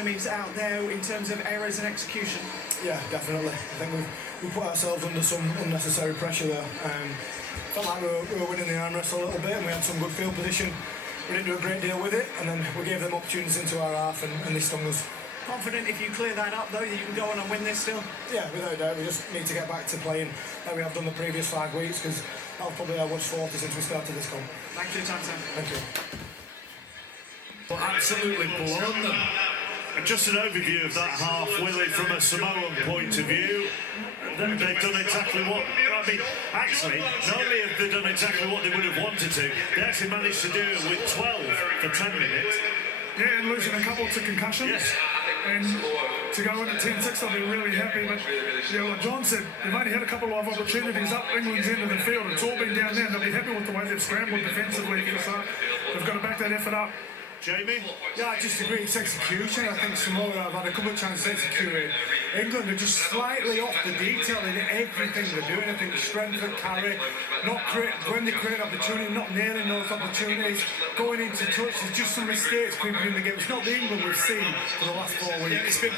enemies out there in terms of errors and execution? Yeah, definitely. I think we put ourselves under some unnecessary pressure there. Felt like we were winning the arm wrestle a little bit, and we had some good field position. We didn't do a great deal with it, and then we gave them opportunities into our half, and they stung us. Confident if you clear that up, though, that you can go on and win this still? Yeah, without a doubt. We just need to get back to playing like we have done the previous 5 weeks, because that was probably our worst 40 since we started this comp. Thanks for your time, Sam. Thank you. But absolutely blown them. And just an overview of that half, Willie, from a Samoan point of view. They've done exactly what, I mean, actually, not only have they done exactly what they would have wanted to, they actually managed to do it with 12 for 10 minutes. Yeah, and losing a couple to concussions. Yes. And to go in at 10-6, they'll be really happy. But, you know, like John said, they've only had a couple of opportunities up England's end of the field. It's all been down there, and they'll be happy with the way they've scrambled defensively. So they've got to back that effort up. Jamie? Yeah, I just agree, it's execution. I think Samoa have had a couple of chances to execute it. England are just slightly off the detail in everything they're doing. I think strength of carry, when they create opportunity, not nailing those opportunities, going into touch, there's just some mistakes creeping in the game. It's not the England we've seen for the last 4 weeks. It's been